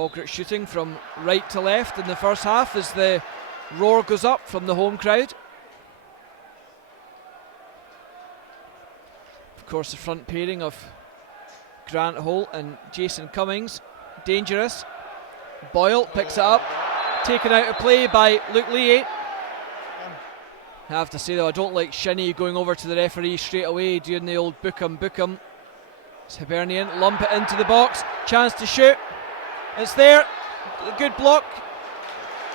Falkirk shooting from right to left in the first half as the roar goes up from the home crowd. Of course, the front pairing of Grant Holt and Jason Cummings, dangerous. Boyle picks it up, taken out of play by Luke Lee. I have to say though, I don't like Shinnie going over to the referee straight away, doing the old book 'em. It's Hibernian, lump it into the box, chance to shoot. It's there, a good block.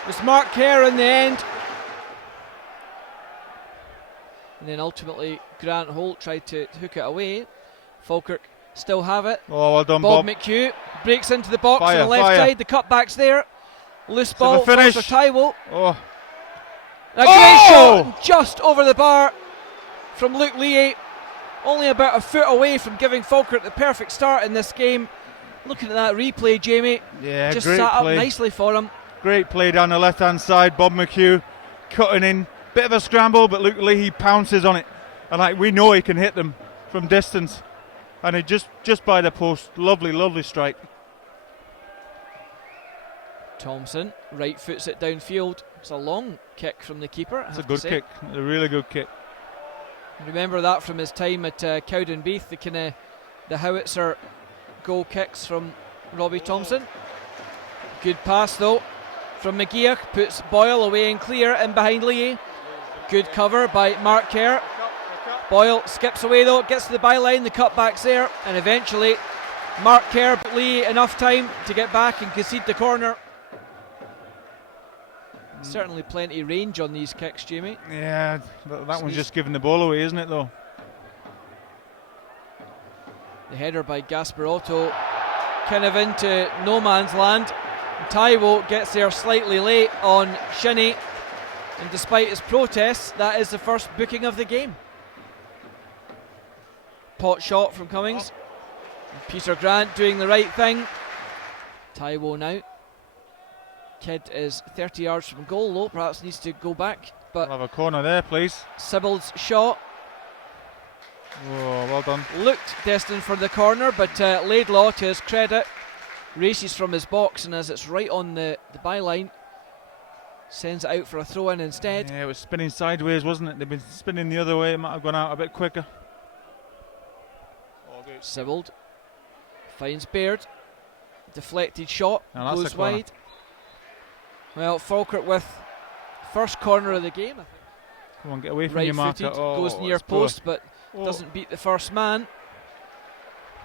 It was Mark Kerr in the end. And then ultimately Grant Holt tried to hook it away. Falkirk still have it. Oh, well done, Bob Bob. McHugh breaks into the box Fire, on the left fire. side. The cutback's there. Loose ball for finish. Taiwo. Oh, A great shot just over the bar from Luke Lee. Only about a foot away from giving Falkirk the perfect start in this game. Looking at that replay, Jamie, yeah, just great sat up play. nicely for him. Great play down the left-hand side. Bob McHugh cutting in. Bit of a scramble, but Luke Leahy pounces on it. And like we know he can hit them from distance. And he just by the post. Lovely, lovely strike. Thompson right foots it downfield. It's a long kick from the keeper. It's a good kick. A really good kick. Remember that from his time at Cowdenbeath, the kind of the howitzer goal kicks from Robbie Thompson. Good pass though from McGeoch, puts Boyle away and clear in behind Lee. Good cover by Mark Kerr. Boyle skips away though, gets to the byline, the cutback's there, and eventually Mark Kerr but Lee enough time to get back and concede the corner. Certainly plenty of range on these kicks, Jamie. Yeah, that one's just giving the ball away, isn't it though? The header by Gasparotto kind of into no man's land. Taiwo gets there slightly late on Shinnie, and despite his protests, that is the first booking of the game. Pot shot from Cummings. And Peter Grant doing the right thing. Taiwo now. Kid is 30 yards from goal though, perhaps needs to go back. But We'll have a corner there, please. Sybil's shot Oh, well done. looked destined for the corner, but Laidlaw, to his credit, races from his box, and as it's right on the byline, sends it out for a throw in instead. Yeah, it was spinning sideways, wasn't it? They've been spinning the other way. It might have gone out a bit quicker. Sybil finds Baird. Deflected shot, Now that's goes a corner. wide. Well, Falkirk with first corner of the game. Come on, get away from Right your marker. footed, Oh, goes near it's poor. post, but doesn't beat the first man.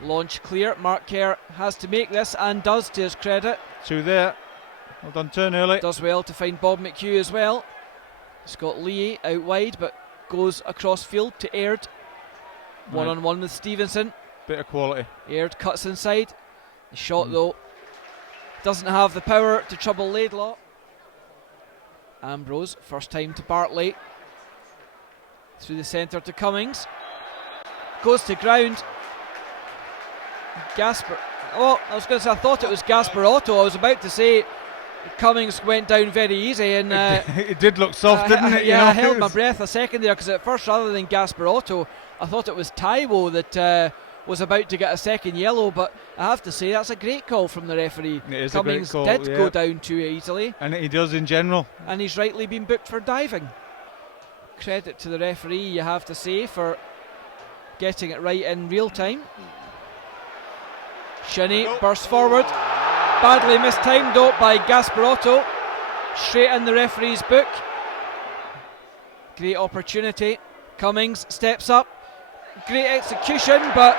Launch clear. Mark Kerr has to make this, and does, to his credit. Two there. Well done, turn early. Does well to find Bob McHugh as well. He's got Lee out wide, but goes across field to Aird. One on one with Stevenson. Bit of quality. Aird cuts inside. The shot though doesn't have the power to trouble Laidlaw. Ambrose, first time to Bartley. Through the centre to Cummings. Goes to ground. Oh, I was going to say, I thought it was Gasparotto. I was about to say Cummings went down very easy, and It did look soft, didn't it? Yeah, I held my breath a second there, because at first, rather than Gasparotto, I thought it was Taiwo that was about to get a second yellow, but I have to say that's a great call from the referee. It is Cummings a great call, did go down too easily, and he does in general. and he's rightly been booked for diving. Credit to the referee, you have to say, for getting it right in real time. Shinnie bursts forward, badly mistimed though by Gasparotto, straight in the referee's book. Great opportunity. Cummings steps up, great execution, but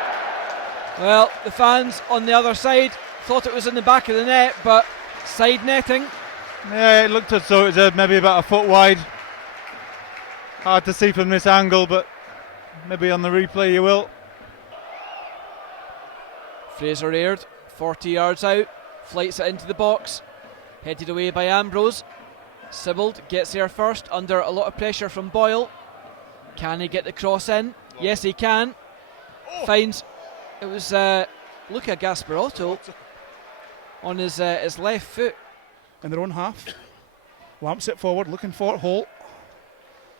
well, the fans on the other side thought it was in the back of the net, but side netting. Yeah, it looked as though it was maybe about a foot wide. Hard to see from this angle, but maybe on the replay you will. Fraser Aird, 40 yards out, flights it into the box, headed away by Ambrose. Sybil gets there first, under a lot of pressure from Boyle. Can he get the cross in? Yes, he can. Finds, it was Luca Gasparotto on his left foot. In their own half. Lamps it forward, looking for Holt.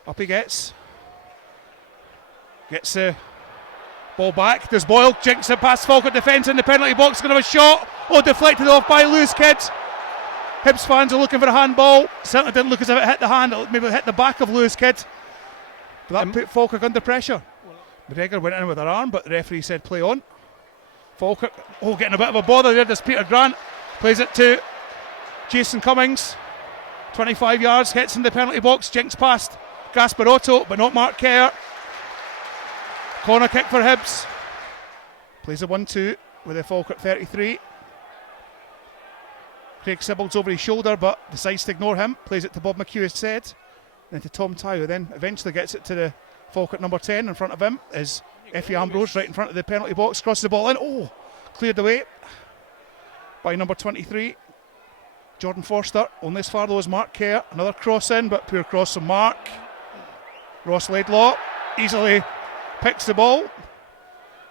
Up he gets. Gets Ball back. Does Boyle jinx it past Falkirk defence in the penalty box? Going to have a shot. Oh, deflected off by Lewis Kidd. Hibs fans are looking for a handball. Certainly didn't look as if it hit the hand. It maybe hit the back of Lewis Kidd. But that put Falkirk under pressure. McGregor went in with her arm, but the referee said play on. Falkirk, getting a bit of a bother there. Does Peter Grant plays it to Jason Cummings. 25 yards, hits in the penalty box, jinks past Gasparotto, but not Mark Kerr. Corner kick for Hibs. Plays a 1-2 with a Falkirk 33. Craig Sibbald's over his shoulder, but decides to ignore him. Plays it to Bob McHugh, as said. Then to Tom Tye, then eventually gets it to the Falkirk number 10. In front of him is Effie Ambrose, right in front of the penalty box. Crosses the ball in. Cleared away by number 23. Jordan Forster. Only as far though as Mark Kerr. Another cross in, but poor cross from Mark. Ross Laidlaw easily picks the ball.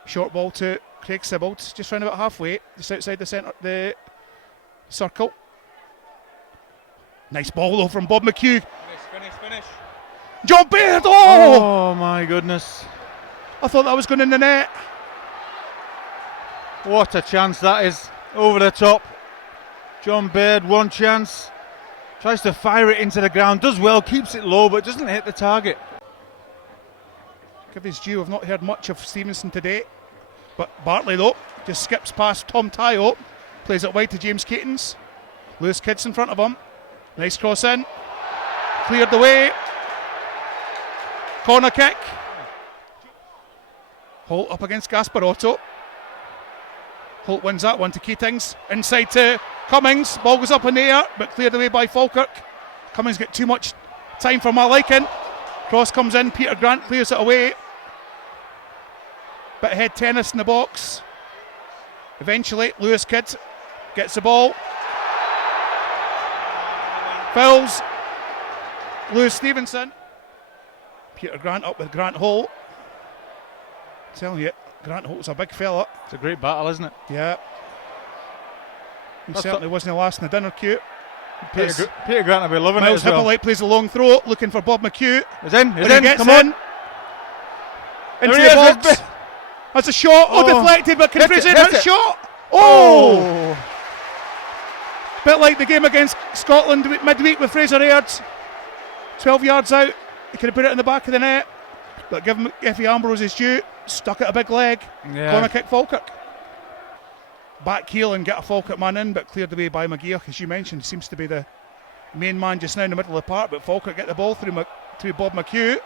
Short ball to Craig Sibbald, just round about halfway, just outside the centre, the circle. Nice ball though from Bob McHugh. Finish. John Baird! Oh my goodness. I thought that was going in the net. What a chance that is. Over the top. John Baird, one chance. Tries to fire it into the ground. Does well, keeps it low, but doesn't hit the target. Give his due, I've not heard much of Stevenson today. But Bartley though, just skips past Tom Tye. Plays it wide to James Caitons. Lewis Kidd's in front of him. Nice cross in. Cleared away. Corner kick. Holt up against Gasparotto. Holt wins that one to Keatings. Inside to Cummings. Ball goes up in the air, but cleared away by Falkirk. Cummings get too much time for my liking. Cross comes in. Peter Grant clears it away. Bit of head tennis in the box. Eventually, Lewis Kidd gets the ball. Fouls. Lewis Stevenson. Peter Grant up with Grant Holt. Telling you, Grant Holt's a big fella. It's a great battle, isn't it? Yeah. He certainly wasn't the last in the dinner queue. Peter Grant will be loving Miles it as well. Hippolyte plays a long throw, looking for Bob McHugh. He's in, Gets come on. Into There the he is, box. That's a shot. Deflected, but can Fraser hit a shot? Bit like the game against Scotland midweek with Fraser Airds. 12 yards out. He could have put it in the back of the net. But give him Effie Ambrose his due. Stuck at a big leg. Yeah. Corner kick Falkirk. Back heel and get a Falkirk man in, but cleared away by McGeoch, as you mentioned. Seems to be the main man just now in the middle of the park, but Falkirk get the ball through Bob McHugh.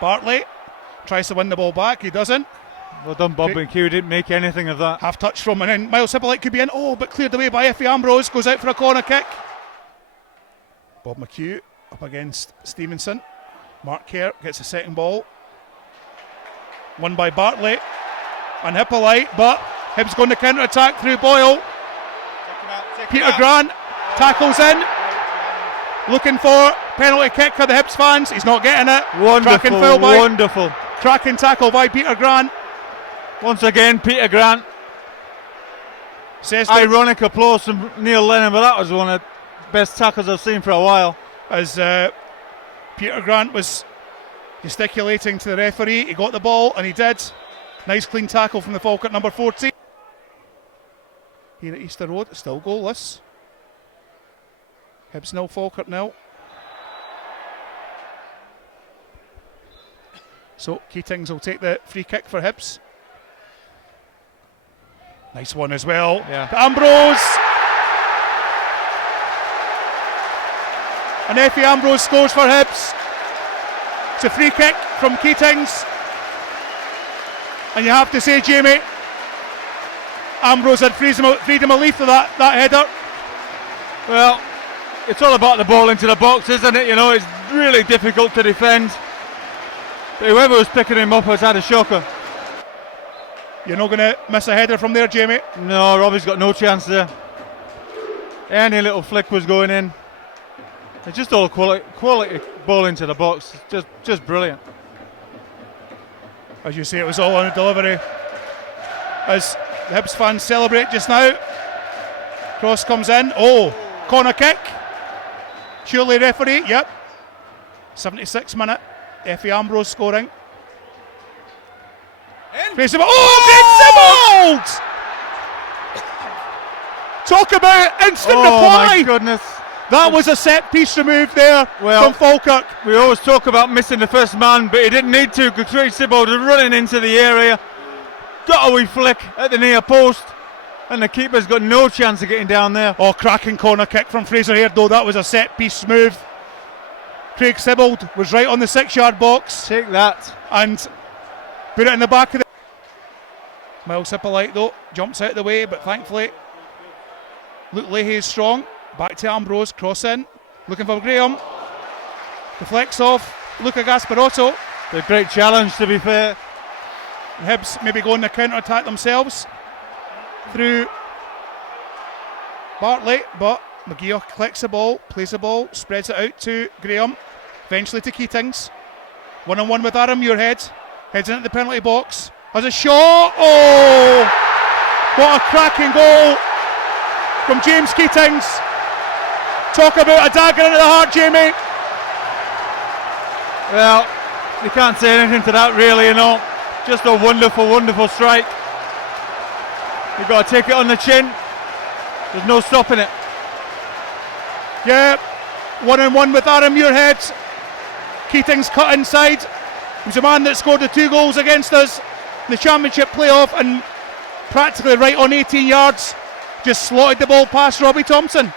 Bartley tries to win the ball back. He doesn't. Well done, Bob McHugh. Didn't make anything of that. Half touch from, and then Miles Hippolyte could be in. But cleared away by Effie Ambrose. Goes out for a corner kick. Bob McHugh up against Stevenson. Mark Kerr gets a second ball. Won by Bartley and Hippolyte, but Hibs going to counter attack through Boyle. Peter Grant tackles in, looking for penalty kick for the Hibs fans. He's not getting it. Wonderful. Cracking tackle by Peter Grant. Once again, Peter Grant. Ironic applause from Neil Lennon, but that was one of the best tackles I've seen for a while. As Peter Grant was gesticulating to the referee, he got the ball and he did. Nice clean tackle from the Falkirk number 14. Here at Easter Road, still goalless. Hibs 0, Falkirk 0. So Keatings will take the free kick for Hibs. Nice one as well. Yeah. To Ambrose. And Effie Ambrose scores for Hibs. It's a free kick from Keatings. And you have to say, Jamie, Ambrose had freedom of leaf for that header. Well, it's all about the ball into the box, isn't it? You know, it's really difficult to defend. But whoever was picking him up has had a shocker. You're not going to miss a header from there, Jamie? No, Robbie's got no chance there. Any little flick was going in. It's just all quality ball into the box. Just brilliant. As you say, it was all on a delivery. As the Hibs fans celebrate just now. Cross comes in. Corner kick. Surely referee. Yep. 76th minute. Effie Ambrose scoring. Craig Sibbald. Oh, Craig Sibbald! Talk about instant reply. Oh my goodness. That was a set piece removed there from Falkirk. We always talk about missing the first man, but he didn't need to because Craig Sibbald was running into the area. Got a wee flick at the near post, and the keeper's got no chance of getting down there. Oh, cracking corner kick from Fraser Haird, though. That was a set piece move. Craig Sibbald was right on the 6-yard box. Take that. And put it in the back of the. Miles Hippolyte, though, jumps out of the way, but thankfully Luke Leahy is strong. Back to Ambrose, cross in, looking for Graham. Deflects off Luca Gasparotto. A great challenge, to be fair. Hibs maybe going to counter-attack themselves through Bartley, but McGeoch collects the ball, plays the ball, spreads it out to Graham, eventually to Keatings. 1-on-1 with Aaron Muirhead, heads into the penalty box, has a shot. Oh, what a cracking goal from James Keatings. Talk about a dagger into the heart, Jamie. Well, you can't say anything to that, really, you know. Just a wonderful, wonderful strike. You've got to take it on the chin. There's no stopping it. Yeah, 1-on-1 with Aaron Muirhead. Keatings cut inside. He was a man that scored the 2 goals against us in the Championship playoff, and practically right on 18 yards, just slotted the ball past Robbie Thompson.